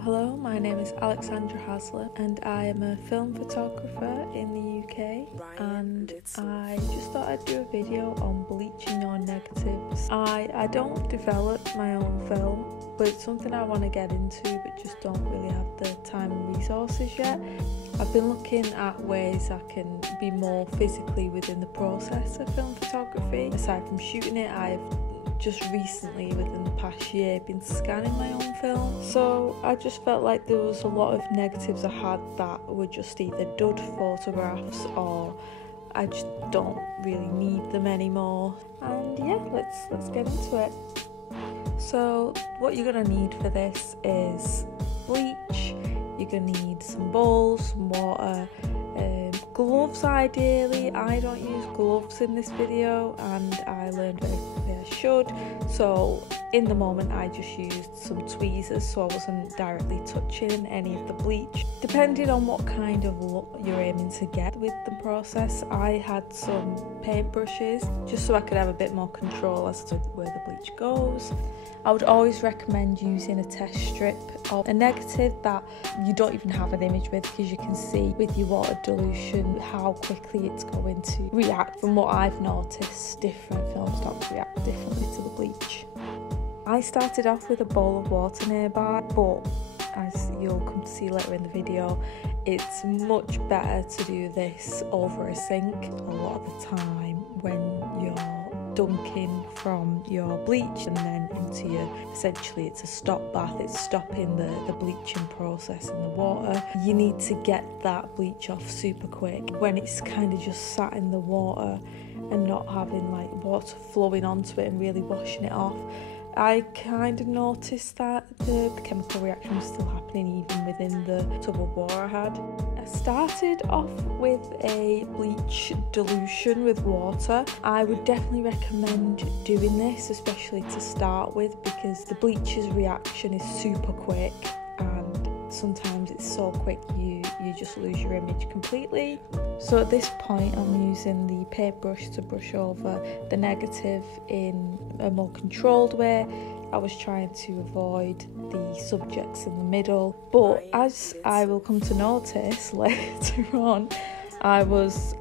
Hello, my name is Alexandrahaslam and I am a film photographer in the UK, and I just thought I'd do a video on bleaching your negatives. I don't develop my own film, but it's something I want to get into but just don't really have the time and resources yet. I've been looking at ways I can be more physically within the process of film photography. Aside from shooting it, I've just recently, within the past year, been scanning my own film. So I just felt like there was a lot of negatives I had that were just either dud photographs or I just don't really need them anymore. And yeah, let's get into it. So what you're gonna need for this is bleach. You're gonna need some bowls, some water, gloves ideally. I don't use gloves in this video and I learned very quickly I should, so in the moment I just used some tweezers so I wasn't directly touching any of the bleach. Depending on what kind of look you're aiming to get with the process, I had some paintbrushes just so I could have a bit more control as to where the bleach goes. I would always recommend using a test strip of a negative that you don't even have an image with, because you can see with your water dilution how quickly it's going to react. From what I've noticed, different film stocks react differently to the bleach. I started off with a bowl of water nearby, but as you'll come to see later in the video, it's much better to do this over a sink a lot of the time when you're dunking from your bleach and then into your, essentially it's a stop bath, it's stopping the bleaching process in the water. You need to get that bleach off super quick when it's kind of just sat in the water and not having like water flowing onto it and really washing it off. I kind of noticed that the chemical reaction was still happening even within the tub of water I had. I started off with a bleach dilution with water. I would definitely recommend doing this, especially to start with, because the bleach's reaction is super quick and sometimes it's so quick you just lose your image completely. So at this point I'm using the paintbrush to brush over the negative in a more controlled way. I was trying to avoid the subjects in the middle, but as I will come to notice later on, I was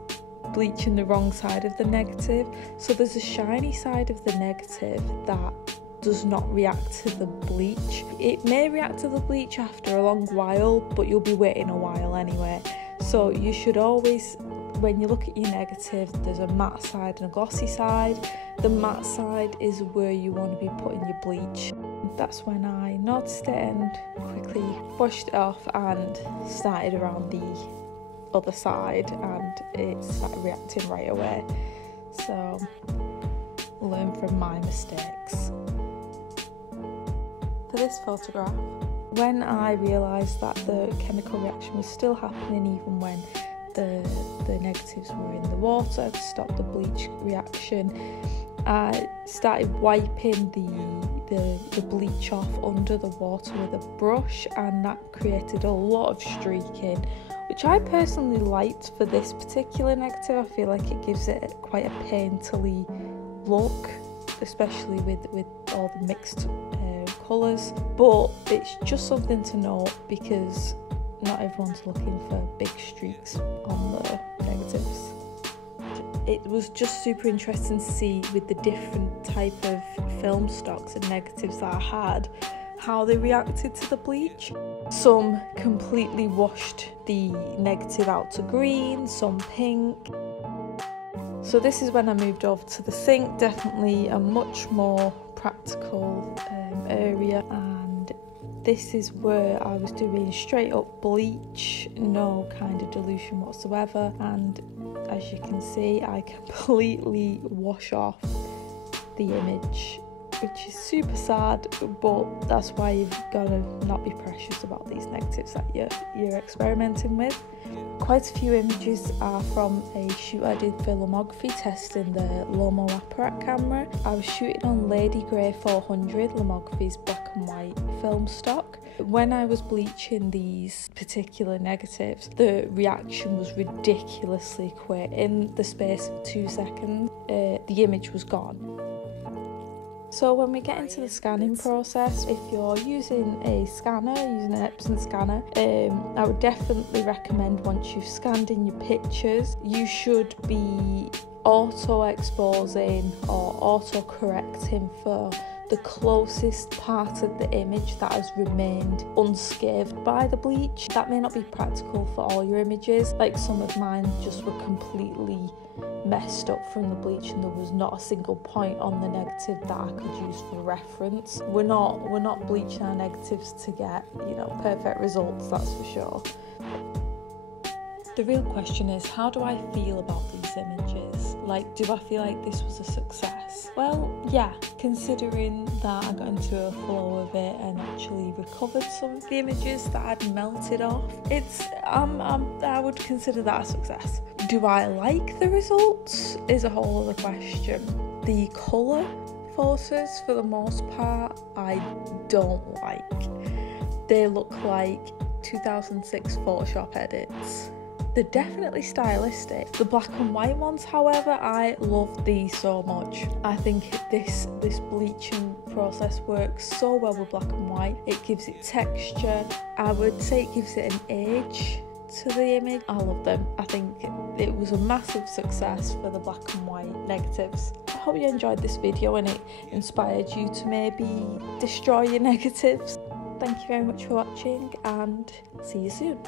bleaching the wrong side of the negative. So there's a shiny side of the negative that does not react to the bleach. It may react to the bleach after a long while, but you'll be waiting a while anyway. So you should always, when you look at your negative, there's a matte side and a glossy side. The matte side is where you want to be putting your bleach. That's when I noticed it and quickly washed it off and started around the other side, and it started reacting right away. So learn from my mistakes. For this photograph, when I realised that the chemical reaction was still happening even when the negatives were in the water to stop the bleach reaction, I started wiping the bleach off under the water with a brush, and that created a lot of streaking, which I personally liked for this particular negative. I feel like it gives it quite a painterly look, especially with all the mixed colours, but it's just something to note because not everyone's looking for big streaks on the negatives. It was just super interesting to see with the different type of film stocks and negatives that I had, how they reacted to the bleach. Some completely washed the negative out to green, some pink. So this is when I moved over to the sink, definitely a much more practical area, and this is where I was doing straight up bleach, no kind of dilution whatsoever, and as you can see I completely wash off the image, which is super sad, but that's why you've got to not be precious about these negatives that you're experimenting with. Quite a few images are from a shoot I did for Lomography, testing the Lomo Apparat camera. I was shooting on Lady Grey 400, Lomography's black and white film stock. When I was bleaching these particular negatives, the reaction was ridiculously quick. In the space of 2 seconds, the image was gone. So when we get into the scanning process, if you're using a scanner, using an Epson scanner, I would definitely recommend once you've scanned in your pictures, you should be auto-exposing or auto-correcting for the closest part of the image that has remained unscathed by the bleach. That may not be practical for all your images, like some of mine just were completely messed up from the bleach and there was not a single point on the negative that I could use for reference. We're not bleaching our negatives to get, perfect results, that's for sure. The real question is, how do I feel about these images? Like, do I feel like this was a success? Well, yeah, considering that I got into a flow of it and actually recovered some of the images that I'd melted off, I would consider that a success. Do I like the results is a whole other question. The colour photos, for the most part, I don't like. They look like 2006 Photoshop edits. They're definitely stylistic. The black and white ones, however, I love these so much. I think this bleaching process works so well with black and white. It gives it texture. I would say it gives it an age to the image. I love them. I think it was a massive success for the black and white negatives. I hope you enjoyed this video and it inspired you to maybe destroy your negatives. Thank you very much for watching and see you soon.